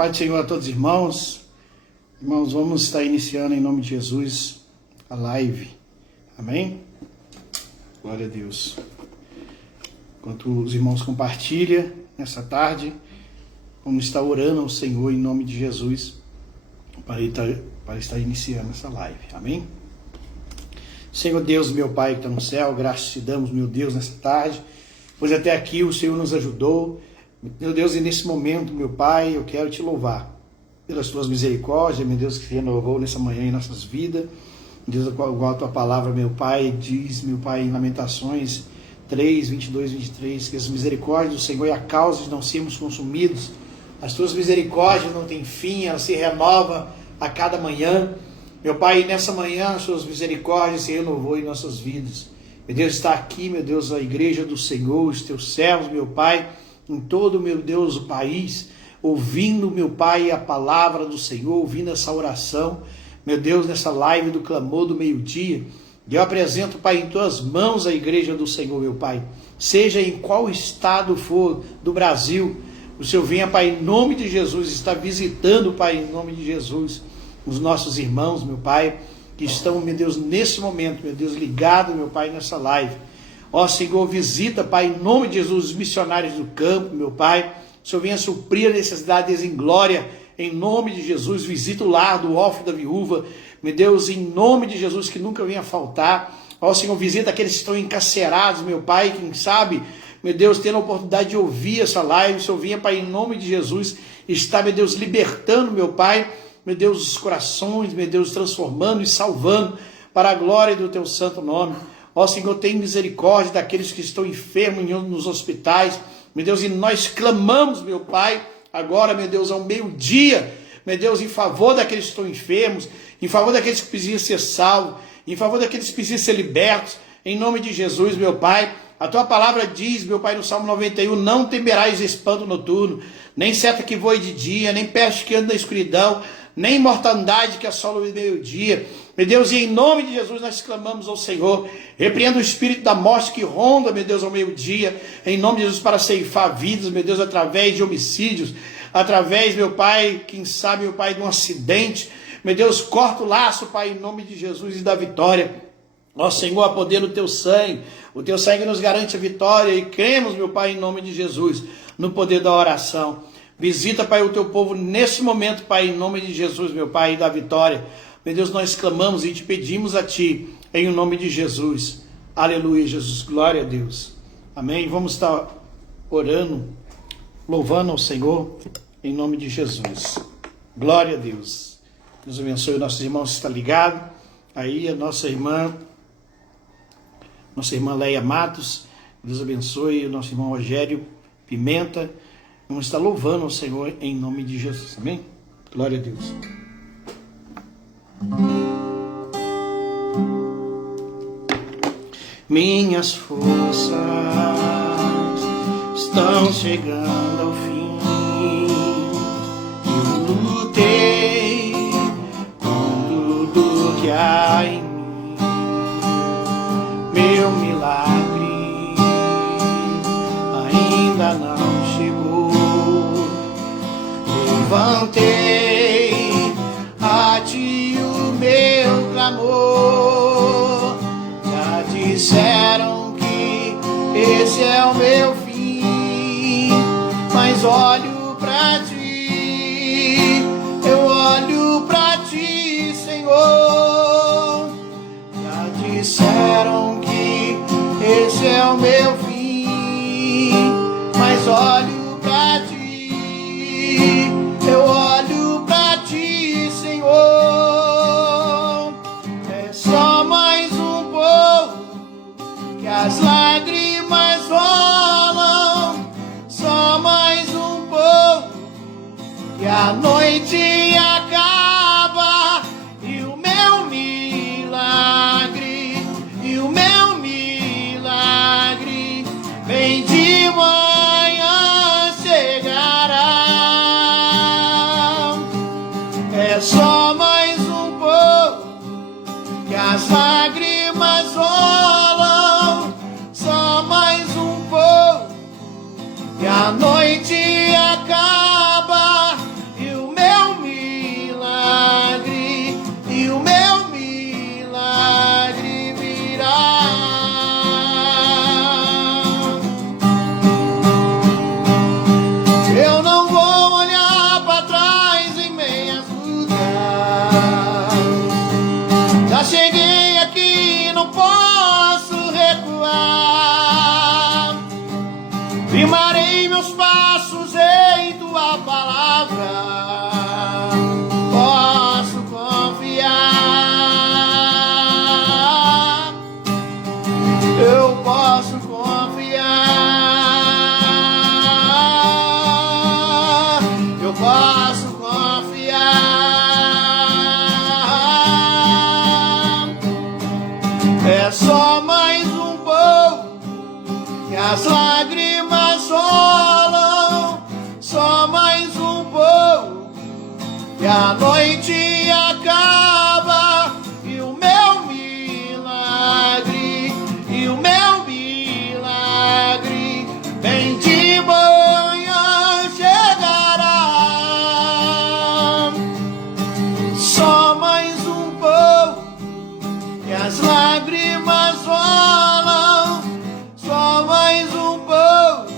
Pai do Senhor a todos os irmãos. Irmãos, vamos estar iniciando em nome de Jesus a live. Amém? Glória a Deus. Enquanto os irmãos compartilham nessa tarde, vamos estar orando ao Senhor em nome de Jesus para estar iniciando essa live. Amém? Senhor Deus, meu Pai que está no céu, graças te damos, meu Deus, nessa tarde, pois até aqui o Senhor nos ajudou. Meu Deus, e nesse momento, meu Pai, eu quero te louvar pelas tuas misericórdias, meu Deus, que renovou nessa manhã em nossas vidas. Deus, igual a tua palavra, meu Pai, diz, meu Pai, em Lamentações 3, 22, 23, que as misericórdias do Senhor é a causa de não sermos consumidos. As tuas misericórdias não têm fim, elas se renovam a cada manhã. Meu Pai, nessa manhã as suas misericórdias se renovou em nossas vidas. Meu Deus, está aqui, meu Deus, a igreja do Senhor, os teus servos, meu Pai, em todo, meu Deus, o país, ouvindo, meu Pai, a palavra do Senhor, ouvindo essa oração, meu Deus, nessa live do clamor do meio-dia. Eu apresento, Pai, em tuas mãos a igreja do Senhor, meu Pai, seja em qual estado for do Brasil, o Senhor venha, Pai, em nome de Jesus, está visitando, Pai, em nome de Jesus, os nossos irmãos, meu Pai, que estão, meu Deus, nesse momento, meu Deus, ligado, meu Pai, nessa live. Ó Senhor, visita, Pai, em nome de Jesus, os missionários do campo, meu Pai. O Senhor venha suprir necessidades em glória, em nome de Jesus. Visita o lar do órfão da viúva, meu Deus, em nome de Jesus, que nunca venha faltar. Ó Senhor, visita aqueles que estão encarcerados, meu Pai, quem sabe, meu Deus, tendo a oportunidade de ouvir essa live. O Senhor venha, Pai, em nome de Jesus, está, meu Deus, libertando, meu Pai, meu Deus, os corações, meu Deus, transformando e salvando para a glória do teu santo nome. Ó Senhor, tem misericórdia daqueles que estão enfermos nos hospitais, meu Deus, e nós clamamos, meu Pai, agora, meu Deus, ao meio-dia, meu Deus, em favor daqueles que estão enfermos, em favor daqueles que precisam ser salvos, em favor daqueles que precisam ser libertos, em nome de Jesus, meu Pai. A tua palavra diz, meu Pai, no Salmo 91, não temerás espanto noturno, nem seta que voe de dia, nem peste que anda na escuridão, nem mortandade que assola o meio-dia. Meu Deus, e em nome de Jesus nós clamamos ao Senhor, repreenda o espírito da morte que ronda, meu Deus, ao meio-dia, em nome de Jesus, para ceifar vidas, meu Deus, através de homicídios, através, meu Pai, quem sabe, meu Pai, de um acidente. Meu Deus, corta o laço, Pai, em nome de Jesus e da vitória. Ó Senhor, a poder do teu sangue, o teu sangue nos garante a vitória, e cremos, meu Pai, em nome de Jesus, no poder da oração. Visita, Pai, o teu povo nesse momento, Pai, em nome de Jesus, meu Pai, e da vitória. Meu Deus, nós clamamos e te pedimos a Ti, em nome de Jesus. Aleluia, Jesus, glória a Deus. Amém. Vamos estar orando, louvando ao Senhor, em nome de Jesus. Glória a Deus. Deus abençoe nossos irmãos que estão ligados. Aí a nossa irmã Leia Matos. Deus abençoe o nosso irmão Rogério Pimenta. Vamos estar louvando ao Senhor em nome de Jesus. Amém? Glória a Deus. Minhas forças estão chegando ao fim. Eu lutei com tudo que há em mim. Meu milagre ainda não chegou. Levantei a Ti o meu clamor. Já disseram que esse é o meu fim, mas olho pra Ti, eu olho pra Ti, Senhor. Já disseram que esse é o meu fim, mas olho pra Ti, eu olho pra Ti, Senhor. É só mais um pouco que as lágrimas rolam, só mais um pouco que a noite acaba, e o meu milagre bem de manhã chegará. É só mais um pouco que as lágrimas rolam, só mais um pouco que a noite acaba, e firmarei meus passos em tua palavra, posso confiar, eu posso confiar, eu posso confiar. É só mais um pouco e as lágrimas rolam, só mais um pouco e a noite acaba, e o meu milagre, bem de manhã chegará. Só mais um pouco e as lágrimas rolam, só mais um pouco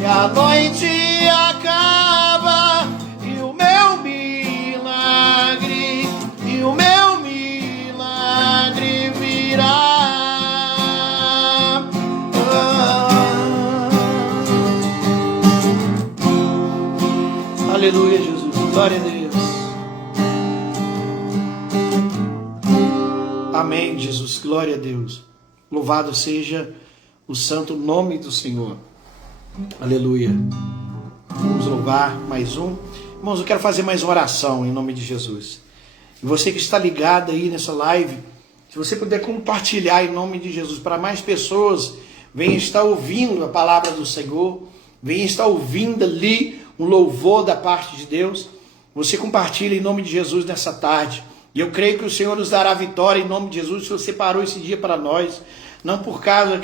e a noite acaba, e o meu milagre virá. Aleluia, Jesus, glória a Deus. Amém, Jesus, glória a Deus. Louvado seja o santo nome do Senhor. Aleluia. Vamos louvar mais um. Irmãos, eu quero fazer mais uma oração em nome de Jesus. E você que está ligado aí nessa live, se você puder compartilhar em nome de Jesus, para mais pessoas venham estar ouvindo a palavra do Senhor, venham estar ouvindo ali um louvor da parte de Deus, você compartilha em nome de Jesus nessa tarde. E eu creio que o Senhor nos dará vitória em nome de Jesus. O Senhor separou esse dia para nós, não por causa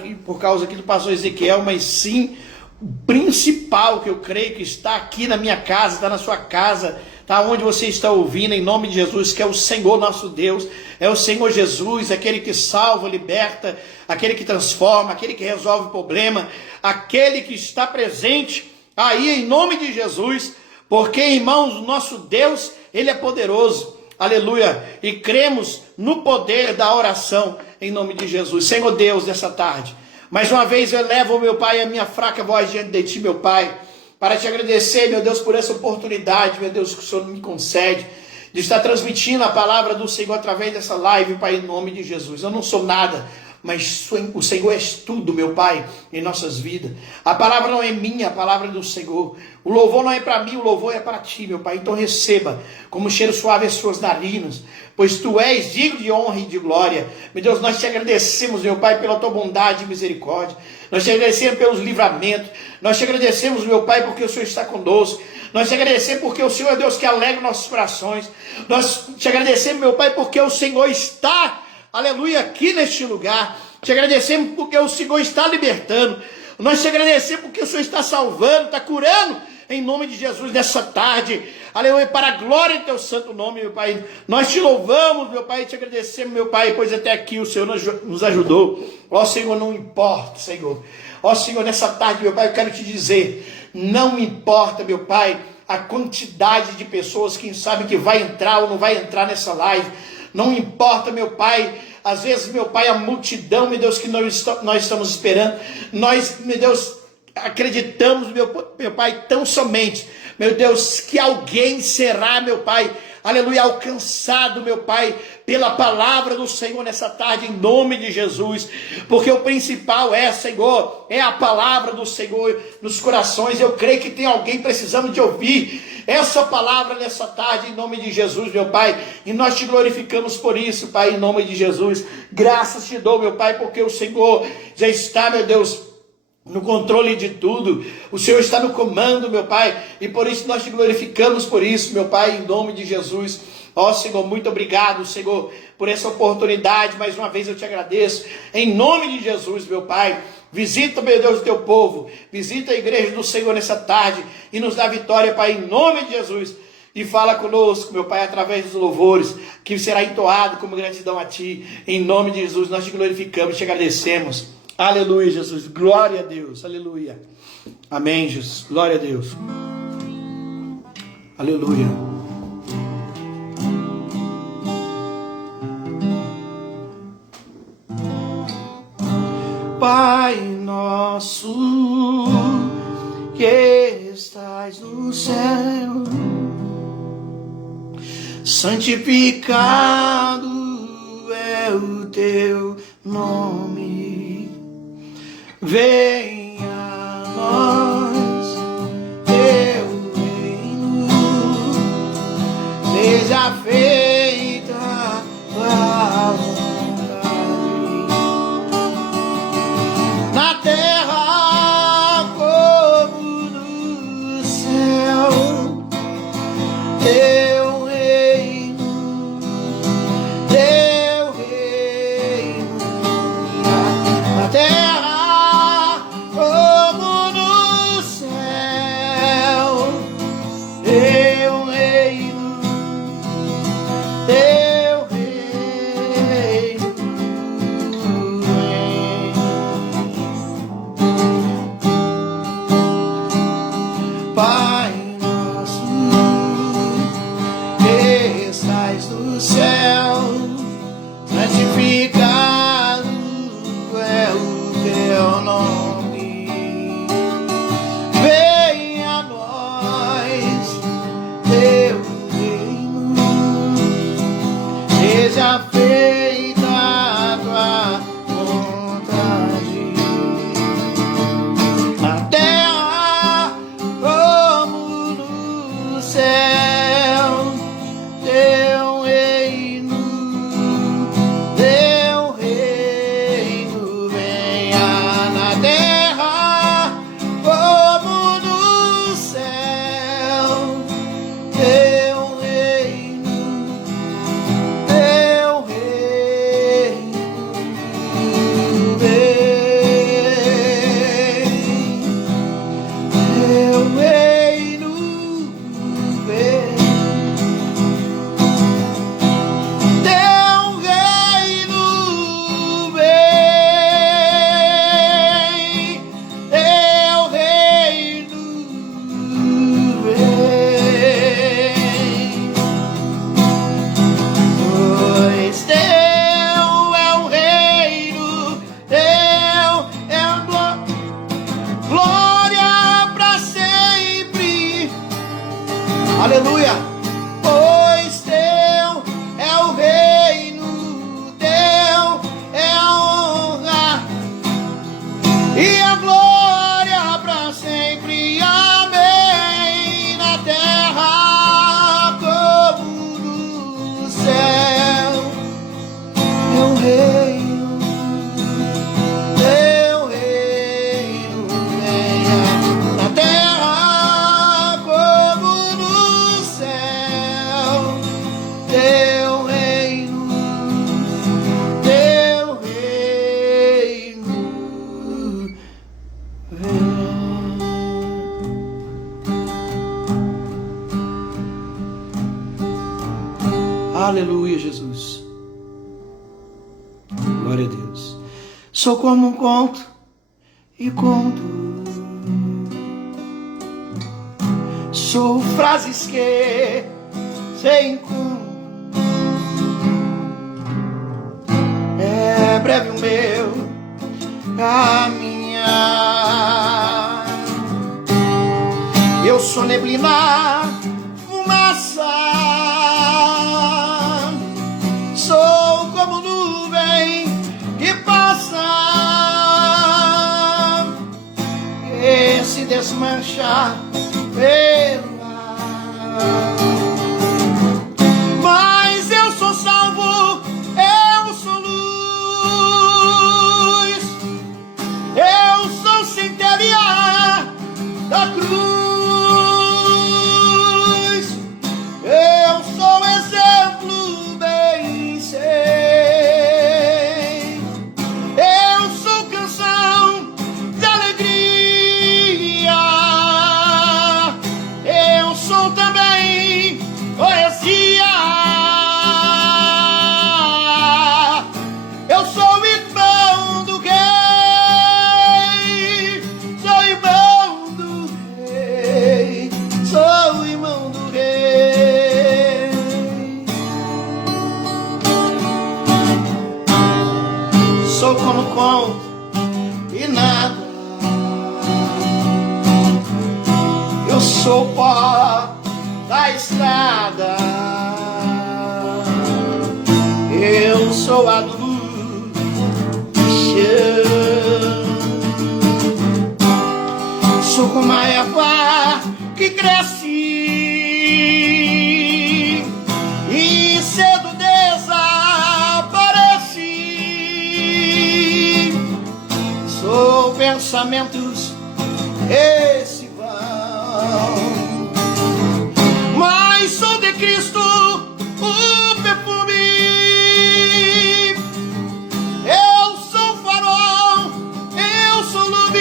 aqui do pastor Ezequiel, mas sim o principal que eu creio que está aqui na minha casa, está na sua casa, está onde você está ouvindo, em nome de Jesus, que é o Senhor nosso Deus, é o Senhor Jesus, aquele que salva, liberta, aquele que transforma, aquele que resolve o problema, aquele que está presente aí em nome de Jesus, porque, irmãos, o nosso Deus, Ele é poderoso, aleluia, e cremos no poder da oração em nome de Jesus. Senhor Deus, nessa tarde, mais uma vez eu elevo, meu Pai, a minha fraca voz diante de Ti, meu Pai, para Te agradecer, meu Deus, por essa oportunidade, meu Deus, que o Senhor me concede, de estar transmitindo a palavra do Senhor através dessa live, Pai, em nome de Jesus. Eu não sou nada, mas o Senhor é tudo, meu Pai, em nossas vidas. A palavra não é minha, a palavra é do Senhor. O louvor não é para mim, o louvor é para Ti, meu Pai. Então receba como cheiro suave as suas narinas, pois Tu és digno de honra e de glória. Meu Deus, nós Te agradecemos, meu Pai, pela Tua bondade e misericórdia. Nós Te agradecemos pelos livramentos. Nós Te agradecemos, meu Pai, porque o Senhor está conosco. Nós Te agradecemos porque o Senhor é Deus que alegra nossos corações. Nós Te agradecemos, meu Pai, porque o Senhor está, aleluia, aqui neste lugar. Te agradecemos porque o Senhor está libertando. Nós Te agradecemos porque o Senhor está salvando, está curando, em nome de Jesus, nessa tarde, aleluia, para a glória do Teu santo nome, meu Pai. Nós Te louvamos, meu Pai, e Te agradecemos, meu Pai, pois até aqui o Senhor nos ajudou. Ó Senhor, não importa, Senhor. Ó Senhor, nessa tarde, meu Pai, eu quero Te dizer, não importa, meu Pai, a quantidade de pessoas que sabem que vai entrar ou não vai entrar nessa live. Não importa, meu Pai, às vezes, meu Pai, a multidão, meu Deus, que nós estamos esperando. Nós, meu Deus, acreditamos, meu Pai, tão somente, meu Deus, que alguém será, meu Pai, aleluia, alcançado, meu Pai, pela palavra do Senhor nessa tarde, em nome de Jesus, porque o principal é, Senhor, é a palavra do Senhor nos corações. Eu creio que tem alguém precisando de ouvir essa palavra nessa tarde, em nome de Jesus, meu Pai, e nós Te glorificamos por isso, Pai, em nome de Jesus. Graças Te dou, meu Pai, porque o Senhor já está, meu Deus, no controle de tudo. O Senhor está no comando, meu Pai, e por isso nós Te glorificamos por isso, meu Pai, em nome de Jesus. Ó Senhor, muito obrigado, Senhor, por essa oportunidade. Mais uma vez eu Te agradeço, em nome de Jesus, meu Pai. Visita, meu Deus, o Teu povo, visita a igreja do Senhor nessa tarde e nos dá vitória, Pai, em nome de Jesus. E fala conosco, meu Pai, através dos louvores, que será entoado como gratidão a Ti. Em nome de Jesus, nós Te glorificamos, Te agradecemos. Aleluia, Jesus. Glória a Deus. Aleluia. Amém, Jesus. Glória a Deus. Aleluia. Pai nosso que estás no céu, santificado é o teu nome. Venha a nós teu reino, seja feita a vontade na terra como no céu. Teu reino, na terra como no céu. Teu reino, teu reino vem. Pai nosso que estás no céu, santificado é o teu nome. Venha a nós teu reino, seja feita a tua vontade na terra como no céu. Teu reino venha na terra como no céu. Teu reino vem. Teu reino vem. Aleluia! Pois teu é o reino, teu é a honra e a glória para sempre. Amém. Na terra como no céu. Teu reino, venha na terra como no céu. Teu reino vem. Aleluia, Jesus. Glória a Deus. Sou como um conto e conto. Sou frases que sem conto. É breve o meu caminhar. Eu sou neblina, fumaça. Sou como nuvem que passa, que se desmancha pelo ar. Mas eu sou salvo, eu sou luz, eu sou centelha da cruz, eu sou exemplo, bem sei, eu sou canção de alegria, eu sou também sou pó da estrada, eu sou a do chão. Sou como a erva que cresce e cedo desaparece. Sou pensamentos esse vão, mas sou de Cristo o perfume. Eu sou farol, eu sou lume,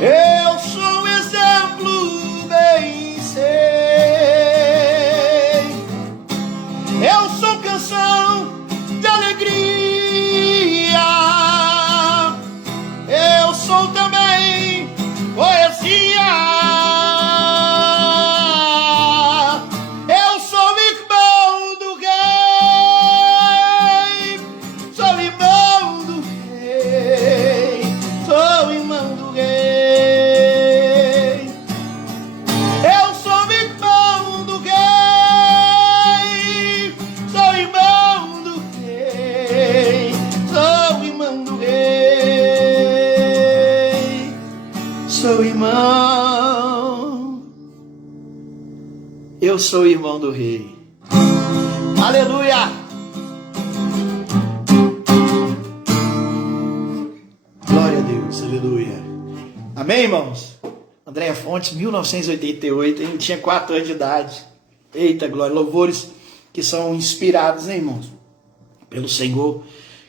eu sou exemplo, bem sei. Eu sou canção de alegria, eu sou também poesia. Eu sou irmão do rei, sou irmão do rei, sou irmão do rei. Eu sou irmão do rei, sou irmão do rei, sou irmão do rei, sou irmão. Eu sou irmão do rei. Aleluia! Glória a Deus, aleluia. Amém, irmãos? Andréia Fontes, 1988, eu tinha 4 anos de idade. Eita, glória, louvores que são inspirados, né, irmãos? Pelo Senhor.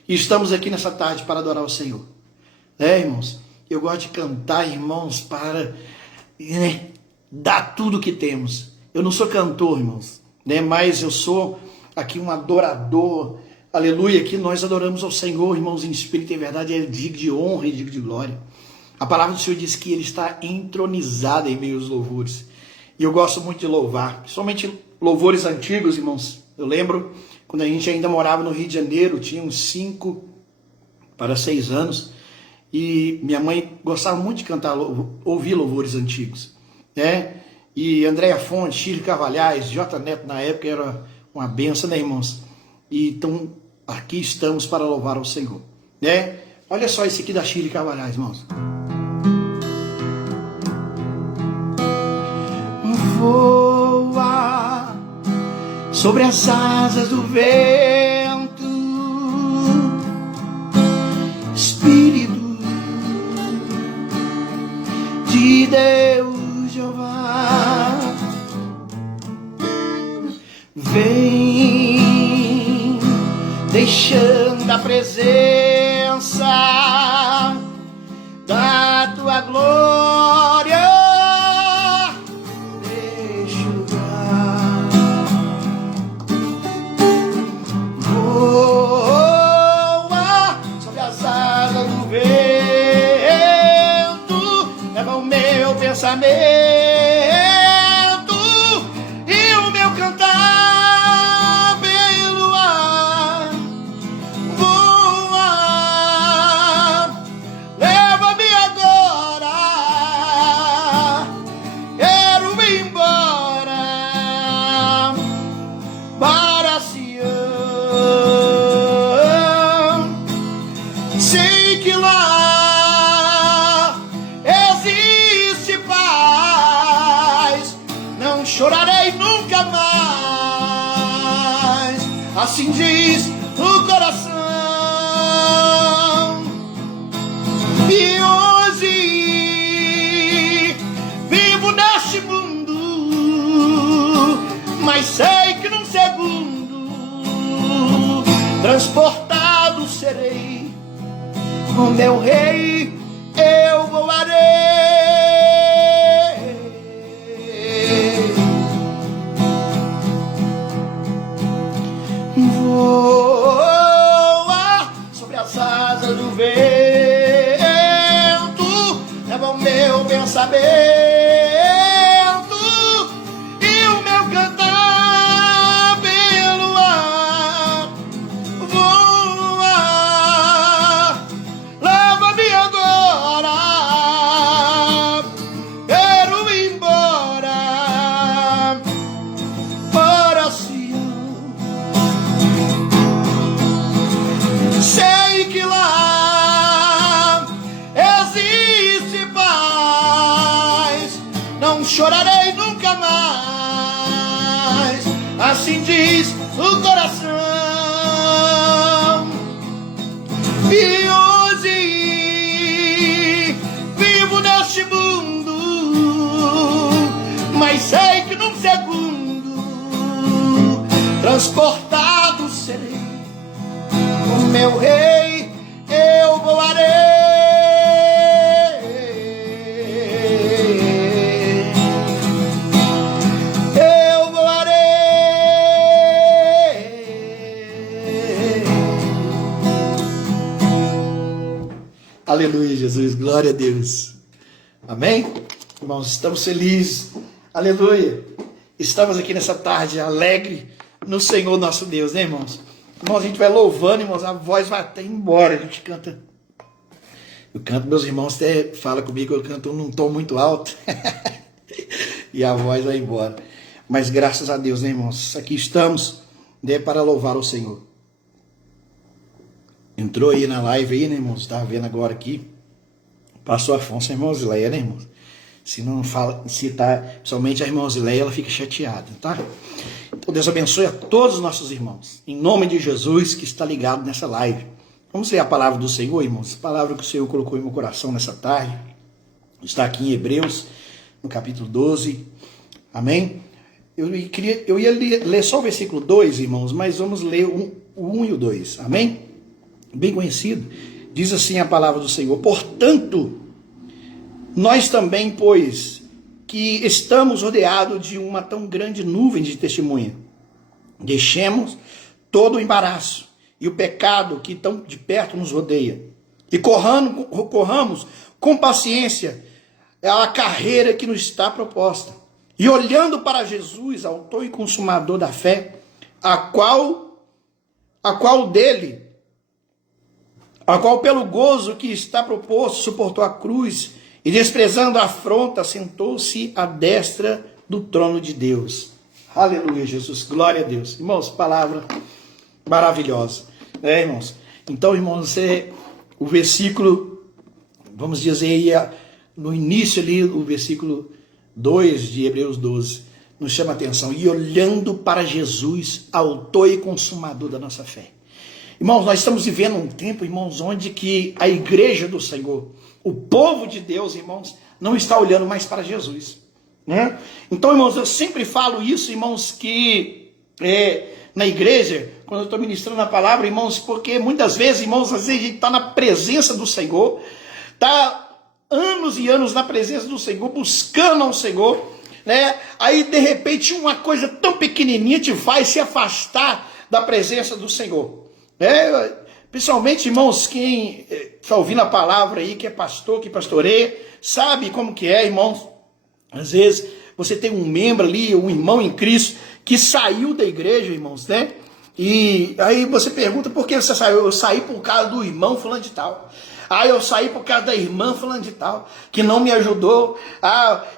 E estamos aqui nessa tarde para adorar o Senhor. Irmãos? Eu gosto de cantar, irmãos, para dar tudo que temos. Eu não sou cantor, irmãos, mas eu sou aqui um adorador. Aleluia, que nós adoramos ao Senhor, irmãos, em espírito e em verdade, é digno de honra e digno de glória. A palavra do Senhor diz que Ele está entronizado em meio aos louvores. E eu gosto muito de louvar, principalmente louvores antigos, irmãos. Eu lembro quando a gente ainda morava no Rio de Janeiro, tinha uns 5 para 6 anos, e minha mãe gostava muito de cantar, ouvir louvores antigos, E Andréia Fontes, Chile Carvalhais, J. Neto, na época era uma benção, né, irmãos? E então, aqui estamos para louvar ao Senhor, Olha só esse aqui da Chile Carvalhais, irmãos. Voa sobre as asas do vento, Espírito de Deus Jeová, vem deixando a presença da tua glória neste lugar. Voa sobre as asas do vento, leva o meu pensamento e o meu cantar pelo ar. Voa, leva-me agora, quero ir embora para Sião. Sei que lá existe paz, não chorarei nunca mais, assim diz o coração. E hoje vivo neste mundo, mas sei que num segundo transportado serei, com meu rei eu voarei. Voa sobre as asas do vento, leva o meu pensamento e o meu cantar pelo ar. Voa, leva-me agora, chorarei nunca mais, assim diz o coração. E hoje vivo neste mundo, mas sei que num segundo transportado serei, o meu rei eu voarei. Aleluia, Jesus, glória a Deus. Amém? Irmãos, estamos felizes. Aleluia. Estamos aqui nessa tarde alegre no Senhor nosso Deus, né, irmãos? Irmãos, a gente vai louvando, irmãos, a voz vai até embora, a gente canta. Eu canto, meus irmãos até falam comigo, eu canto num tom muito alto. E a voz vai embora. Mas graças a Deus, né, irmãos? Aqui estamos, né, para louvar o Senhor. Entrou aí na live aí, né, irmãos? Estava vendo agora aqui. Pastor Afonso, a irmã Zileia, né, irmãos? Se não fala, se tá, principalmente a irmã Zileia, ela fica chateada, tá? Então Deus abençoe a todos os nossos irmãos. Em nome de Jesus que está ligado nessa live. Vamos ler a palavra do Senhor, irmãos? A palavra que o Senhor colocou em meu coração nessa tarde. Está aqui em Hebreus, no capítulo 12. Amém? Eu ia ler só o versículo 2, irmãos, mas vamos ler o 1 e o 2. Amém? Bem conhecido, diz assim a palavra do Senhor: portanto, nós também, pois, que estamos rodeados de uma tão grande nuvem de testemunha, deixemos todo o embaraço e o pecado que tão de perto nos rodeia, e corramos com paciência a carreira que nos está proposta, e olhando para Jesus, autor e consumador da fé, a qual pelo gozo que está proposto suportou a cruz e, desprezando a afronta, sentou-se à destra do trono de Deus. Aleluia, Jesus, glória a Deus. Irmãos, palavra maravilhosa, né, irmãos? Então, irmãos, o versículo, vamos dizer aí, no início ali, o versículo 2 de Hebreus 12, nos chama a atenção. E olhando para Jesus, autor e consumador da nossa fé. Irmãos, nós estamos vivendo um tempo, irmãos, onde que a igreja do Senhor, o povo de Deus, irmãos, não está olhando mais para Jesus, né? Então, irmãos, eu sempre falo isso, irmãos, que na igreja, quando eu estou ministrando a palavra, irmãos, porque muitas vezes, irmãos, às vezes a gente está na presença do Senhor, está anos e anos na presença do Senhor, buscando ao Senhor, né? Aí, de repente, uma coisa tão pequenininha te faz se afastar da presença do Senhor. Principalmente, irmãos, quem está ouvindo a palavra aí, que é pastor, que pastoreia, sabe como que é, irmãos. Às vezes você tem um membro ali, um irmão em Cristo, que saiu da igreja, irmãos, né? E aí você pergunta, por que você saiu? Eu saí por causa do irmão fulano de tal. Eu saí por causa da irmã fulano de tal, que não me ajudou.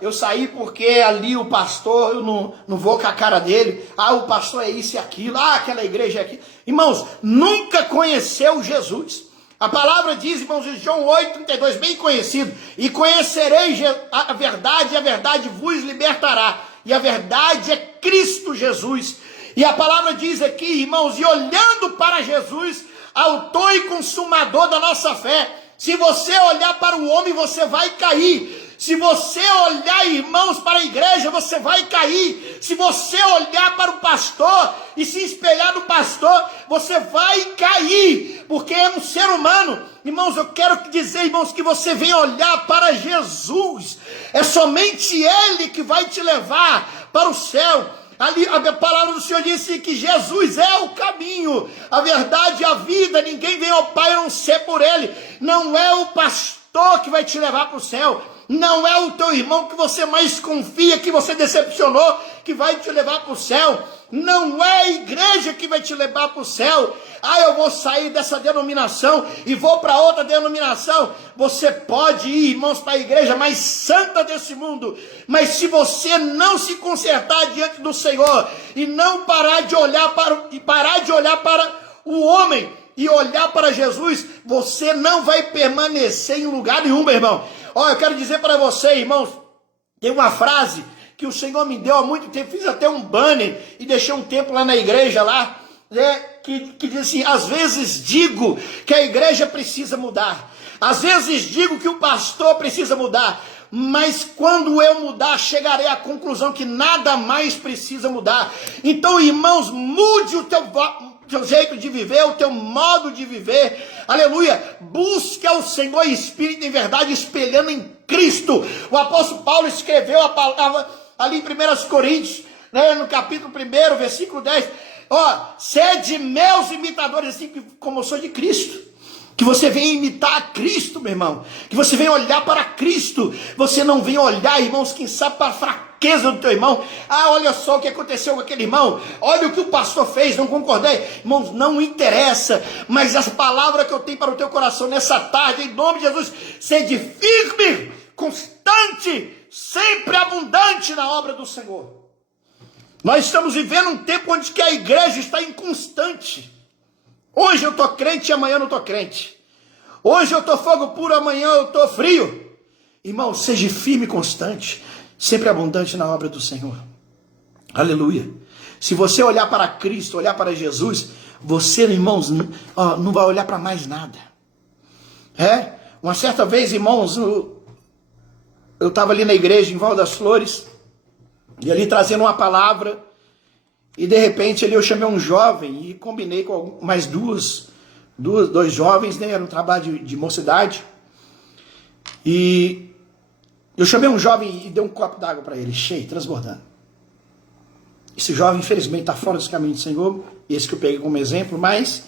Eu saí porque ali o pastor, eu não vou com a cara dele. O pastor é isso e aquilo. Aquela igreja é aquilo. Irmãos, nunca conheceu Jesus. A palavra diz, irmãos, em João 8,32, bem conhecido: e conhecereis a verdade, e a verdade vos libertará. E a verdade é Cristo Jesus. E a palavra diz aqui, irmãos, e olhando para Jesus, autor e consumador da nossa fé. Se você olhar para o homem, você vai cair. Se você olhar, irmãos, para a igreja, você vai cair. Se você olhar para o pastor e se espelhar no pastor, você vai cair. Porque é um ser humano. Irmãos, eu quero dizer, irmãos, que você venha olhar para Jesus. É somente Ele que vai te levar para o céu. Ali a palavra do Senhor disse que Jesus é o caminho, a verdade e a vida. Ninguém vem ao Pai a não ser por Ele. Não é o pastor que vai te levar para o céu. Não é o teu irmão que você mais confia, que você decepcionou, que vai te levar para o céu. Não é a igreja que vai te levar para o céu. Eu vou sair dessa denominação e vou para outra denominação. Você pode ir, irmãos, para a igreja mais santa desse mundo, mas se você não se consertar diante do Senhor e não parar de olhar para o homem e olhar para Jesus, você não vai permanecer em lugar nenhum, meu irmão. Eu quero dizer para você, irmãos, Tem uma frase que o Senhor me deu há muito tempo, fiz até um banner e deixei um tempo lá na igreja, lá, né, que diz assim: às vezes digo que a igreja precisa mudar, às vezes digo que o pastor precisa mudar, mas quando eu mudar, chegarei à conclusão que nada mais precisa mudar. Então, irmãos, mude o teu jeito de viver, o teu modo de viver, aleluia, busque ao Senhor em espírito e em verdade, espelhando em Cristo. O apóstolo Paulo escreveu a palavra ali em 1 Coríntios, né, no capítulo 1, versículo 10, sede meus imitadores, assim como eu sou de Cristo. Que você venha imitar a Cristo, meu irmão, que você venha olhar para Cristo, você não venha olhar, irmãos, quem sabe para a fraqueza do teu irmão. Olha só o que aconteceu com aquele irmão, olha o que o pastor fez, não concordei. Irmãos, não interessa, mas essa palavra que eu tenho para o teu coração nessa tarde, em nome de Jesus: sede firme, constante, sempre abundante na obra do Senhor. Nós estamos vivendo um tempo onde que a igreja está inconstante. Hoje eu estou crente e amanhã eu não estou crente. Hoje eu estou fogo puro, amanhã eu estou frio. Irmão, seja firme e constante, sempre abundante na obra do Senhor. Aleluia. Se você olhar para Cristo, olhar para Jesus, você, irmãos, não vai olhar para mais nada. Uma certa vez, irmãos, eu estava ali na igreja em Val das Flores, e ali trazendo uma palavra, e de repente ali eu chamei um jovem e combinei com mais dois jovens, né? Era um trabalho de mocidade. E eu chamei um jovem e dei um copo d'água para ele, cheio, transbordando. Esse jovem, infelizmente, está fora dos caminhos do Senhor, esse que eu peguei como exemplo, mas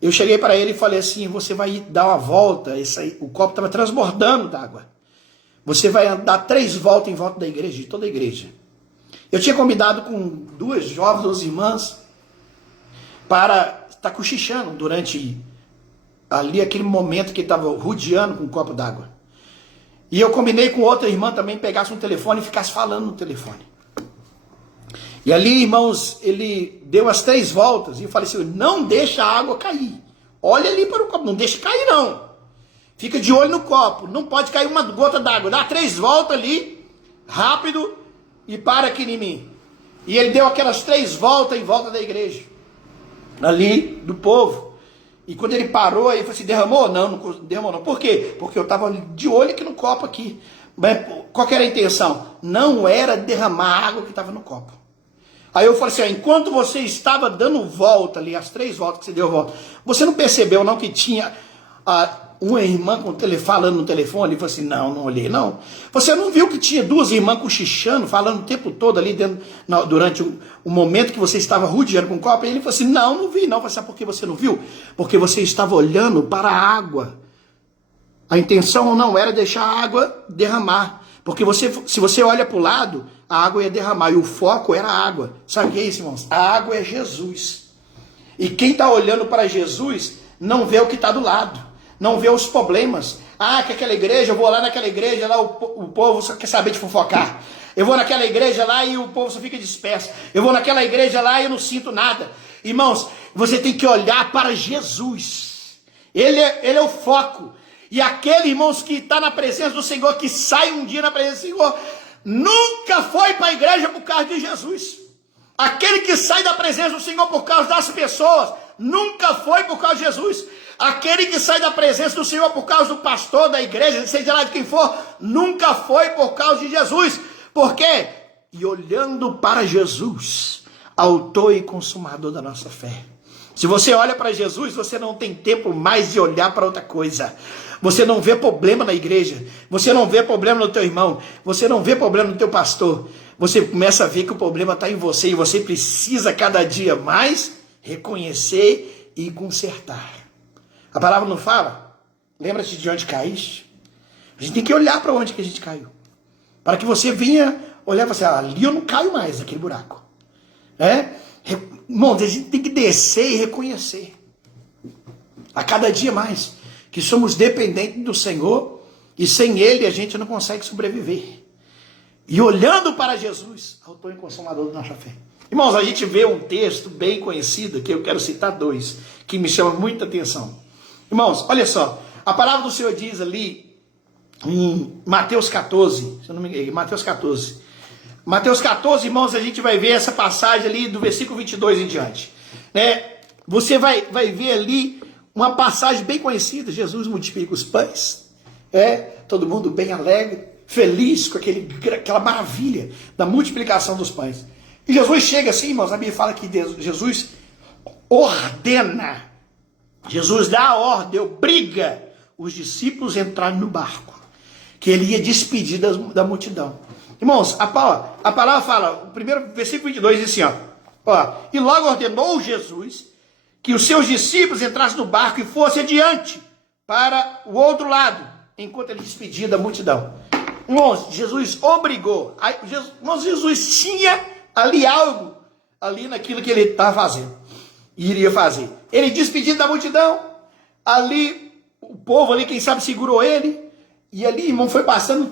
eu cheguei para ele e falei assim: você vai dar uma volta, o copo estava transbordando d'água. Você vai dar 3 voltas em volta da igreja, de toda a igreja. Eu tinha combinado com 2 jovens, 2 irmãs, para estar cochichando durante ali aquele momento que estava rodeando com um copo d'água. E eu combinei com outra irmã também, pegasse um telefone e ficasse falando no telefone. E ali, irmãos, ele deu as 3 voltas e eu falei assim: não deixa a água cair. Olha ali para o copo, não deixa cair não. Fica de olho no copo, não pode cair uma gota d'água. Dá 3 voltas ali, rápido, e para aqui em mim. E ele deu aquelas 3 voltas em volta da igreja, ali do povo. E quando ele parou, ele falou assim: derramou? Não derramou não. Por quê? Porque eu estava de olho aqui no copo aqui. Mas qual que era a intenção? Não era derramar a água que estava no copo. Aí eu falei assim: enquanto você estava dando volta ali, as 3 voltas que você deu volta, você não percebeu não que tinha uma irmã falando no telefone? Ele falou assim: não olhei não. Você não viu que tinha 2 irmãs cochichando, falando o tempo todo ali durante o momento que você estava rodeando com o copo? E ele falou assim: não vi não. Eu falei: sabe por que você não viu? Porque você estava olhando para a água. A intenção não era deixar a água derramar. Porque se você olha para o lado, a água ia derramar. E o foco era a água. Sabe o que é isso, irmãos? A água é Jesus. E quem está olhando para Jesus não vê o que está do lado. Não vê os problemas. Que aquela igreja, eu vou lá naquela igreja, lá o povo só quer saber de fofocar. Eu vou naquela igreja lá e o povo só fica disperso. Eu vou naquela igreja lá e eu não sinto nada. Irmãos, você tem que olhar para Jesus. Ele é o foco. E aquele, irmãos, que está na presença do Senhor, que sai um dia na presença do Senhor, nunca foi para a igreja por causa de Jesus. Aquele que sai da presença do Senhor por causa das pessoas, nunca foi por causa de Jesus. Aquele que sai da presença do Senhor por causa do pastor, da igreja, seja lá de quem for, nunca foi por causa de Jesus. Por quê? E olhando para Jesus, autor e consumador da nossa fé. Se você olha para Jesus, você não tem tempo mais de olhar para outra coisa. Você não vê problema na igreja. Você não vê problema no teu irmão. Você não vê problema no teu pastor. Você começa a ver que o problema está em você. E você precisa cada dia mais reconhecer e consertar. A palavra não fala? Lembra-te de onde caíste? A gente tem que olhar para onde que a gente caiu. Para que você venha olhar e falar assim: ali eu não caio mais naquele buraco. Irmãos, a gente tem que descer e reconhecer. A cada dia mais. Que somos dependentes do Senhor. E sem Ele a gente não consegue sobreviver. E olhando para Jesus, autor e consumador da nossa fé. Irmãos, a gente vê um texto bem conhecido, que eu quero citar 2, que me chama muita atenção. Irmãos, olha só, a palavra do Senhor diz ali, em Mateus 14, se eu não me engano, Mateus 14. Mateus 14, irmãos, a gente vai ver essa passagem ali do versículo 22 em diante, né? Você vai ver ali uma passagem bem conhecida. Jesus multiplica os pães, todo mundo bem alegre, feliz com aquela maravilha da multiplicação dos pães. E Jesus chega assim, irmãos, a Bíblia fala que Jesus ordena, Jesus dá a ordem, obriga os discípulos a entrarem no barco, que ele ia despedir da multidão. Irmãos, a palavra fala, o primeiro versículo 22 diz assim, e logo ordenou Jesus que os seus discípulos entrassem no barco e fossem adiante para o outro lado, enquanto ele despedia da multidão. Irmãos, Jesus obrigou. Jesus tinha ali algo, ali naquilo que ele estava fazendo, iria fazer. Ele despediu da multidão, ali, o povo ali, quem sabe, segurou ele, e ali, irmão, foi passando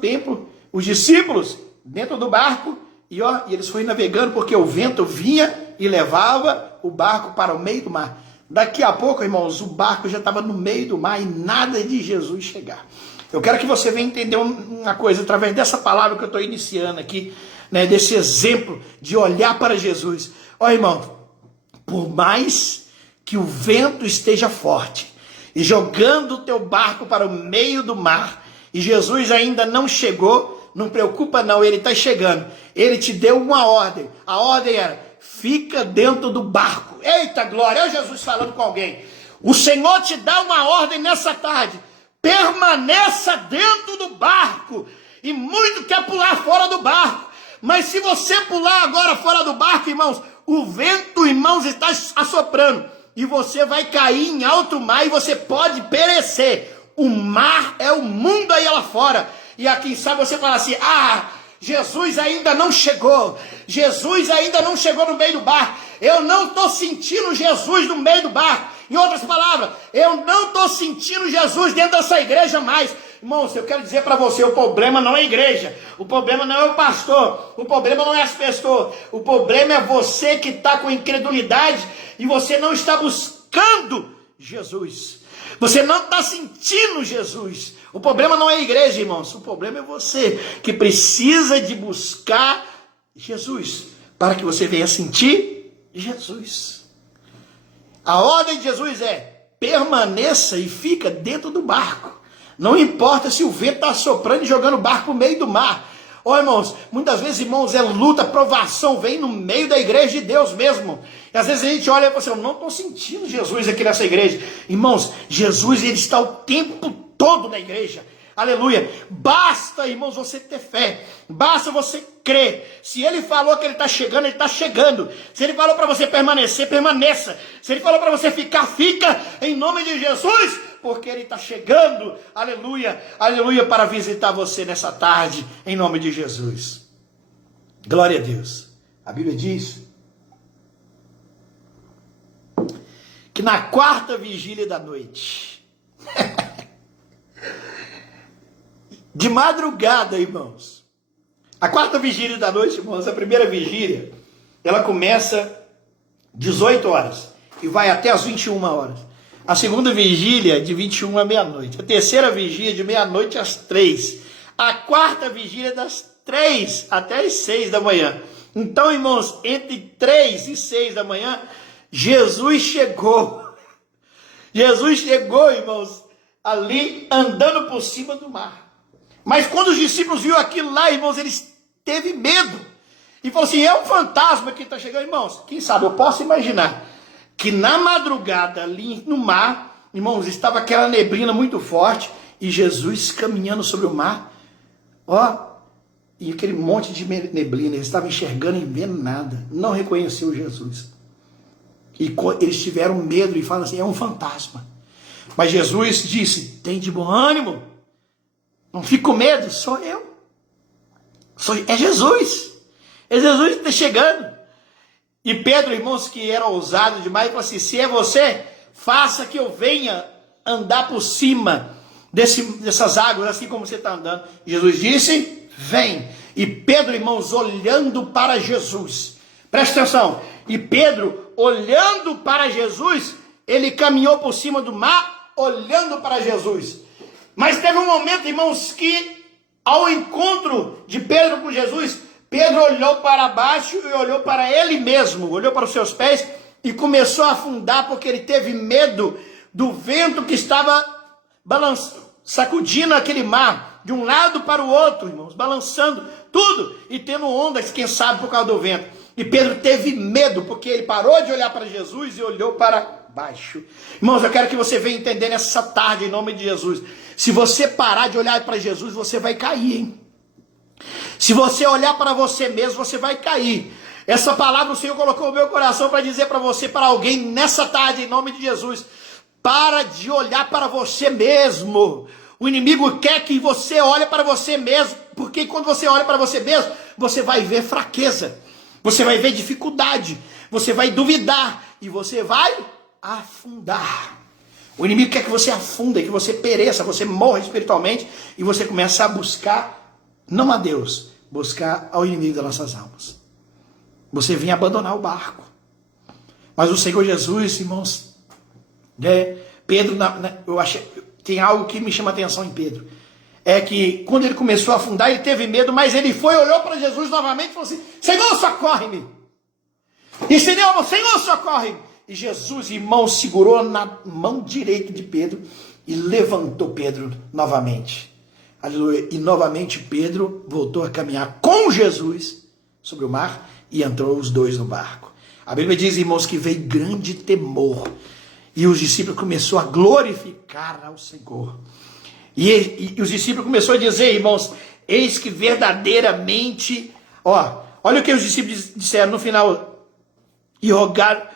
tempo, os discípulos dentro do barco, e eles foram navegando, porque o vento vinha e levava o barco para o meio do mar. Daqui a pouco, irmãos, o barco já estava no meio do mar e nada de Jesus chegar. Eu quero que você venha entender uma coisa, através dessa palavra que eu estou iniciando aqui, né, desse exemplo de olhar para Jesus. Irmão, por mais que o vento esteja forte e jogando o teu barco para o meio do mar, e Jesus ainda não chegou, não preocupa não, ele está chegando. Ele te deu uma ordem. A ordem era: fica dentro do barco. Eita glória, é Jesus falando com alguém. O Senhor te dá uma ordem nessa tarde: permaneça dentro do barco. E muito quer pular fora do barco, mas se você pular agora fora do barco, irmãos, o vento, irmãos, está assoprando, e você vai cair em alto mar, e você pode perecer. O mar é o mundo aí lá fora. E aqui, sabe, você fala assim: Jesus ainda não chegou. Jesus ainda não chegou no meio do barco. Eu não estou sentindo Jesus no meio do barco. Em outras palavras, eu não estou sentindo Jesus dentro dessa igreja mais. Irmãos, eu quero dizer para você, o problema não é a igreja. O problema não é o pastor. O problema não é as pessoas. O problema é você que está com incredulidade e você não está buscando Jesus. Você não está sentindo Jesus. O problema não é a igreja, irmãos. O problema é você que precisa de buscar Jesus para que você venha sentir Jesus. A ordem de Jesus é: permaneça e fica dentro do barco. Não importa se o vento está soprando e jogando o barco no meio do mar. Irmãos, muitas vezes, irmãos, é luta, provação, vem no meio da igreja de Deus mesmo. E às vezes a gente olha e fala assim: eu não estou sentindo Jesus aqui nessa igreja. Irmãos, Jesus, ele está o tempo todo na igreja. Aleluia. Basta, irmãos, você ter fé. Basta você crer. Se ele falou que ele está chegando, ele está chegando. Se ele falou para você permanecer, permaneça. Se ele falou para você ficar, fica, em nome de Jesus, porque ele está chegando. Aleluia, aleluia, para visitar você nessa tarde, em nome de Jesus. Glória a Deus. A Bíblia diz que na quarta vigília da noite, de madrugada, irmãos, a quarta vigília da noite, irmãos, a primeira vigília, ela começa 18 horas e vai até as 21 horas. A segunda vigília de 21 à meia-noite. A terceira vigília de meia-noite às 3. A quarta vigília das 3 até as 6 da manhã. Então, irmãos, entre 3 e 6 da manhã, Jesus chegou. Jesus chegou, irmãos, ali andando por cima do mar. Mas quando os discípulos viram aquilo lá, irmãos, eles teve medo. E falou assim: é um fantasma que está chegando. Irmãos, quem sabe, eu posso imaginar que na madrugada ali no mar, irmãos, estava aquela neblina muito forte, e Jesus caminhando sobre o mar, e aquele monte de neblina, eles estavam enxergando e vendo nada, não reconheceu Jesus. E eles tiveram medo e falaram assim: é um fantasma. Mas Jesus disse: tem de bom ânimo, não fique com medo, sou eu. É Jesus. É Jesus que está chegando. E Pedro, irmãos, que era ousado demais, falou assim: se é você, faça que eu venha andar por cima dessas águas, assim como você está andando. Jesus disse: vem. E Pedro, irmãos, olhando para Jesus, presta atenção, e Pedro, olhando para Jesus, ele caminhou por cima do mar, olhando para Jesus. Mas teve um momento, irmãos, que ao encontro de Pedro com Jesus, Pedro olhou para baixo e olhou para ele mesmo, olhou para os seus pés e começou a afundar porque ele teve medo do vento que estava sacudindo aquele mar, de um lado para o outro, irmãos, balançando tudo e tendo ondas, quem sabe, por causa do vento. E Pedro teve medo, porque ele parou de olhar para Jesus e olhou para baixo. Irmãos, eu quero que você venha entender nessa tarde, em nome de Jesus. Se você parar de olhar para Jesus, você vai cair, hein? Se você olhar para você mesmo, você vai cair. Essa palavra o Senhor colocou no meu coração para dizer para você, para alguém nessa tarde, em nome de Jesus. Para de olhar para você mesmo. O inimigo quer que você olhe para você mesmo, porque quando você olha para você mesmo, você vai ver fraqueza, você vai ver dificuldade, você vai duvidar e você vai afundar. O inimigo quer que você afunda, que você pereça, você morra espiritualmente e você começa a buscar, não a Deus, buscar ao inimigo das nossas almas. Você vem abandonar o barco. Mas o Senhor Jesus, irmãos, Pedro, eu achei, tem algo que me chama a atenção em Pedro. É que quando ele começou a afundar, ele teve medo, mas ele foi, olhou para Jesus novamente e falou assim: Senhor, socorre-me. E Senhor, socorre-me. E Jesus, irmão, segurou na mão direita de Pedro e levantou Pedro novamente. Aleluia. E novamente Pedro voltou a caminhar com Jesus sobre o mar e entrou os dois no barco. A Bíblia diz, irmãos, que veio grande temor. E os discípulos começaram a glorificar ao Senhor. E os discípulos começaram a dizer, irmãos, eis que verdadeiramente, olha o que os discípulos disseram no final, e rogaram.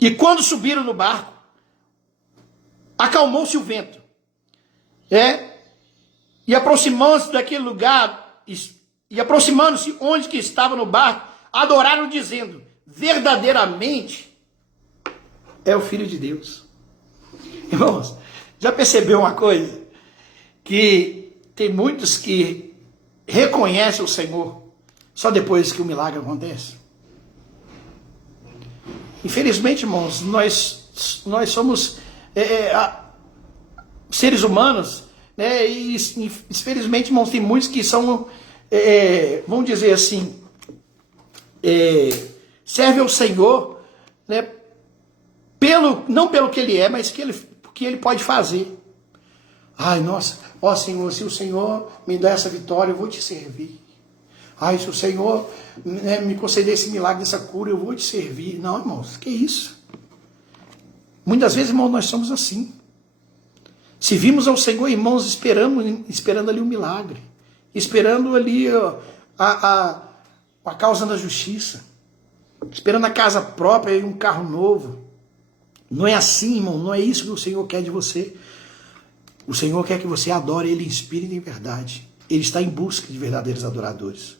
E quando subiram no barco, acalmou-se o vento. E aproximando-se daquele lugar, e aproximando-se onde que estava no barco, adoraram dizendo, verdadeiramente é o Filho de Deus. Irmãos, já percebeu uma coisa? Que tem muitos que reconhecem o Senhor só depois que o milagre acontece. Infelizmente, irmãos, nós somos seres humanos, né? E infelizmente, irmãos, tem muitos que são, vamos dizer assim, serve ao Senhor, né, não pelo que Ele é, mas que ele pode fazer. Ai, nossa, Senhor, se o Senhor me dá essa vitória, eu vou te servir. Ai, se o Senhor, né, me conceder esse milagre, essa cura, eu vou te servir. Não, irmãos, que isso? Muitas vezes, irmãos, nós somos assim. Servimos ao Senhor, irmãos, esperando ali um milagre, esperando ali a causa da justiça, esperando a casa própria e um carro novo. Não é assim, irmão, não é isso que o Senhor quer de você. O Senhor quer que você adore Ele em espírito e em verdade. Ele está em busca de verdadeiros adoradores.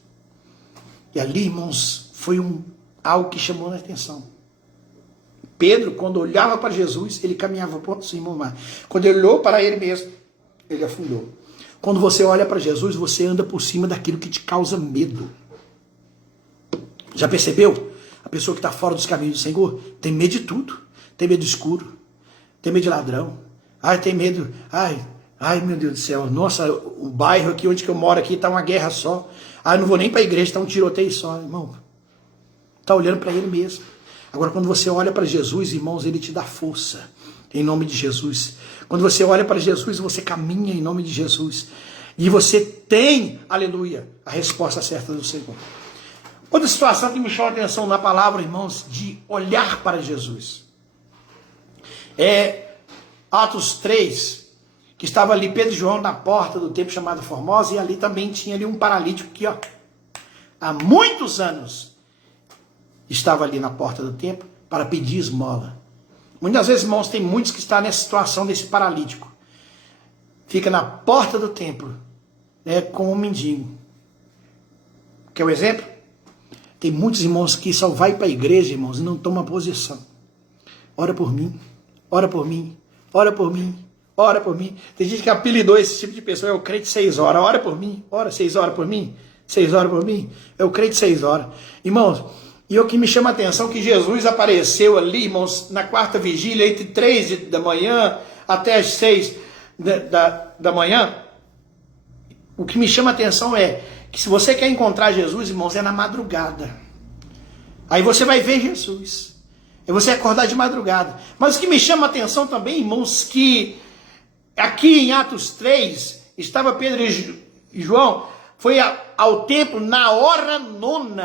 E ali, irmãos, foi algo que chamou a atenção. Pedro, quando olhava para Jesus, ele caminhava por cima do mar. Quando ele olhou para ele mesmo, ele afundou. Quando você olha para Jesus, você anda por cima daquilo que te causa medo. Já percebeu? A pessoa que está fora dos caminhos do Senhor tem medo de tudo. Tem medo do escuro. Tem medo de ladrão. Ai, tem medo. Ai, meu Deus do céu. Nossa, o bairro aqui onde que eu moro aqui está uma guerra só. Ai, não vou nem para a igreja, está um tiroteio só, irmão. Está olhando para ele mesmo. Agora, quando você olha para Jesus, irmãos, ele te dá força. Em nome de Jesus. Quando você olha para Jesus, você caminha em nome de Jesus. E você tem, aleluia, a resposta certa do Senhor. Outra situação que me chama a atenção na palavra, irmãos, de olhar para Jesus. Atos 3, que estava ali Pedro e João na porta do templo chamado Formosa, e ali também tinha ali um paralítico que, há muitos anos estava ali na porta do templo para pedir esmola. Muitas vezes, irmãos, tem muitos que estão nessa situação desse paralítico. Fica na porta do templo, né, com um mendigo. Quer um exemplo? Tem muitos irmãos que só vai para a igreja, irmãos, e não toma posição. Ora por mim, ora por mim, ora por mim, ora por mim. Tem gente que apelidou esse tipo de pessoa, é o crente 6 horas. Ora por mim, ora 6 horas por mim, 6 horas por mim, é o crente 6 horas. Irmãos, E o que me chama a atenção é que Jesus apareceu ali, irmãos, na quarta vigília, entre 3 da manhã até as 6 da manhã. O que me chama a atenção é que se você quer encontrar Jesus, irmãos, é na madrugada. Aí você vai ver Jesus. É você acordar de madrugada. Mas o que me chama a atenção também, irmãos, que aqui em Atos 3, estava Pedro e João, foi ao templo na hora 9,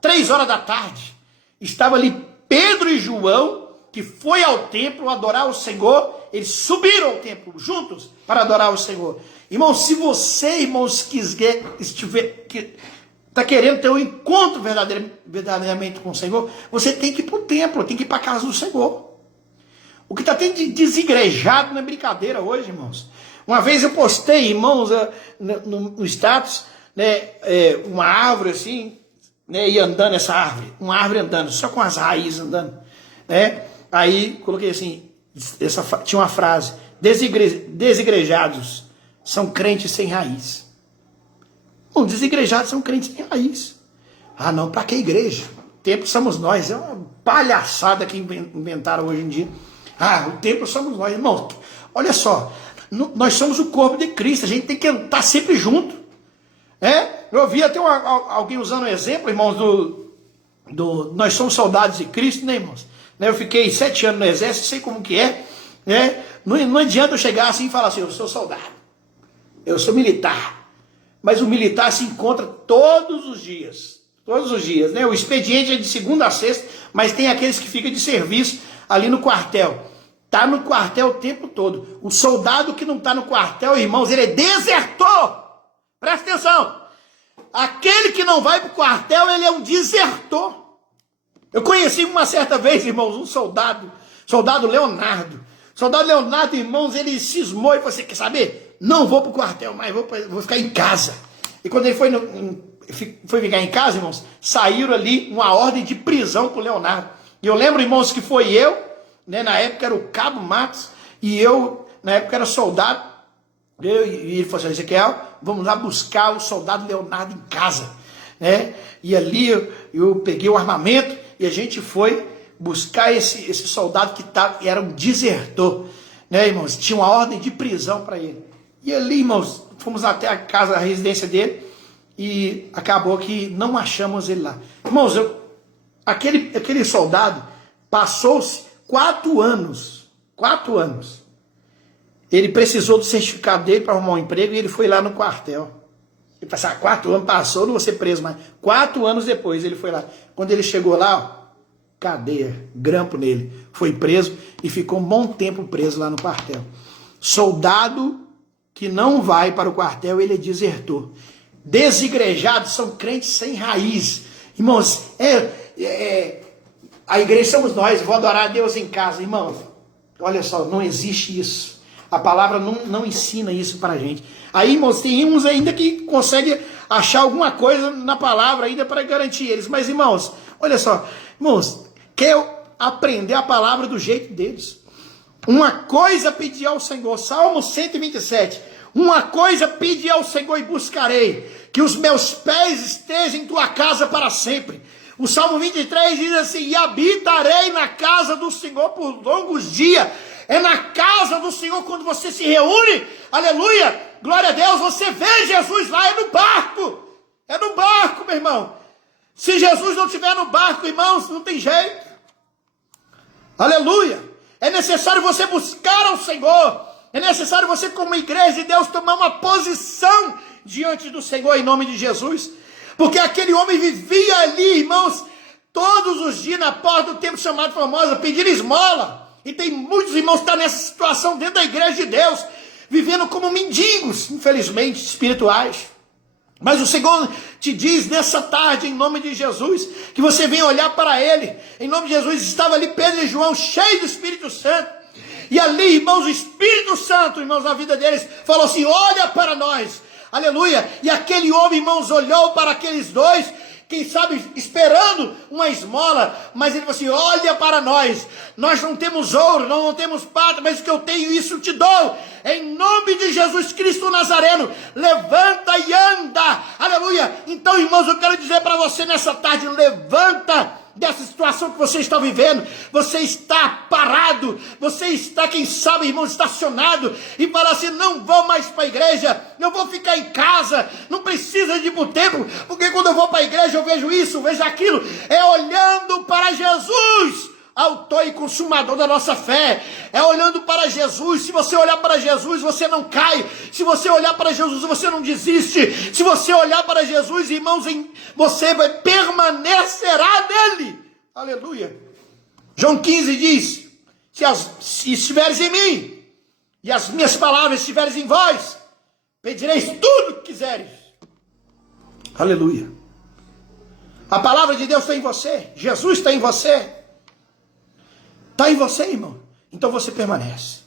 3 horas da tarde. Estava ali Pedro e João, que foi ao templo adorar o Senhor. Eles subiram ao templo juntos para adorar o Senhor. Irmãos, se você, irmãos, está querendo ter um encontro verdadeiramente com o Senhor, você tem que ir para o templo, tem que ir para a casa do Senhor. O que está tendo de desigrejado não é brincadeira hoje, irmãos. Uma vez eu postei, irmãos, no status, né, uma árvore assim, né, e andando essa árvore, uma árvore andando, só com as raízes andando, né? Aí coloquei assim, tinha uma frase: desigrejados são crentes sem raiz. Bom, desigrejados são crentes sem raiz. Ah, não, para que igreja? O templo somos nós. É uma palhaçada que inventaram hoje em dia. Ah, o templo somos nós. Irmão, olha só, nós somos o corpo de Cristo, a gente tem que estar sempre junto. Eu vi até alguém usando um exemplo, irmãos, nós somos soldados de Cristo, né, irmãos? Eu fiquei 7 anos no exército, sei como que é, né? Não adianta eu chegar assim e falar assim: eu sou soldado, eu sou militar. Mas o militar se encontra todos os dias, né? O expediente é de segunda a sexta, mas tem aqueles que ficam de serviço ali no quartel. Está no quartel o tempo todo. O soldado que não está no quartel, irmãos, ele é desertor. Presta atenção. Aquele que não vai para o quartel, ele é um desertor. Eu conheci uma certa vez, irmãos, um soldado Leonardo. Soldado Leonardo, irmãos, ele cismou e falou assim: quer saber? Não vou para o quartel, mas vou ficar em casa. E quando ele foi ficar em casa, irmãos, saíram ali uma ordem de prisão para o Leonardo. E eu lembro, irmãos, que foi eu, né, na época era o Cabo Matos, e eu, na época, era soldado. E ele falou assim: Ezequiel, vamos lá buscar o soldado Leonardo em casa, né? E ali eu peguei o armamento e a gente foi buscar esse soldado que era um desertor, né, irmãos? Tinha uma ordem de prisão para ele. E ali, irmãos, fomos até a residência dele e acabou que não achamos ele lá. Irmãos, aquele soldado passou-se 4 anos. 4 anos. Ele precisou do certificado dele para arrumar um emprego e ele foi lá no quartel. Ele passou 4 anos, passou, não vou ser preso mais. 4 anos depois ele foi lá. Quando ele chegou lá, ó, cadeia, grampo nele. Foi preso e ficou um bom tempo preso lá no quartel. Soldado que não vai para o quartel, ele é desertor. Desigrejados são crentes sem raiz. Irmãos, a igreja somos nós, vou adorar a Deus em casa. Irmãos, olha só, não existe isso. A palavra não ensina isso para a gente. Aí, irmãos, tem uns ainda que conseguem achar alguma coisa na palavra ainda para garantir eles. Mas, irmãos, olha só. Irmãos, quer aprender a palavra do jeito deles. Uma coisa pedi ao Senhor. Salmo 127. Uma coisa pedi ao Senhor e buscarei, que os meus pés estejam em tua casa para sempre. O Salmo 23 diz assim: e habitarei na casa do Senhor por longos dias. É na casa do Senhor quando você se reúne, aleluia, glória a Deus, você vê Jesus lá, é no barco, meu irmão. Se Jesus não estiver no barco, irmãos, não tem jeito, aleluia. É necessário você buscar ao Senhor, é necessário você, como igreja de Deus, tomar uma posição diante do Senhor em nome de Jesus, porque aquele homem vivia ali, irmãos, todos os dias na porta do templo chamado Formosa, pedindo esmola. E tem muitos irmãos que estão nessa situação dentro da igreja de Deus, vivendo como mendigos, infelizmente, espirituais. Mas o Senhor te diz nessa tarde, em nome de Jesus, que você venha olhar para Ele. Em nome de Jesus, estava ali Pedro e João, cheios do Espírito Santo. E ali, irmãos, o Espírito Santo, irmãos, na vida deles, falou assim: olha para nós, aleluia. E aquele homem, irmãos, olhou para aqueles dois, quem sabe esperando uma esmola, mas ele falou assim: olha para nós não temos ouro, não temos prata, mas o que eu tenho, isso te dou. em nome de Jesus Cristo Nazareno, levanta e anda, aleluia. Então, irmãos, eu quero dizer para você nessa tarde, levanta dessa situação que você está vivendo. Você está parado, você está, quem sabe, irmão, estacionado, e fala assim: não vou mais para a igreja, eu vou ficar em casa, não precisa de ir para o templo, porque quando eu vou para a igreja eu vejo isso, vejo aquilo. É olhando para Jesus, autor e consumador da nossa fé. É olhando para Jesus. Se você olhar para Jesus, você não cai. Se você olhar para Jesus, você não desiste. Se você olhar para Jesus, irmãos, você permanecerá nele. Aleluia. João 15 diz: se estiveres em mim e as minhas palavras estiveres em vós, pedireis tudo o que quiseres. Aleluia. A palavra de Deus está em você. Jesus está em você. Está em você, irmão? Então você permanece.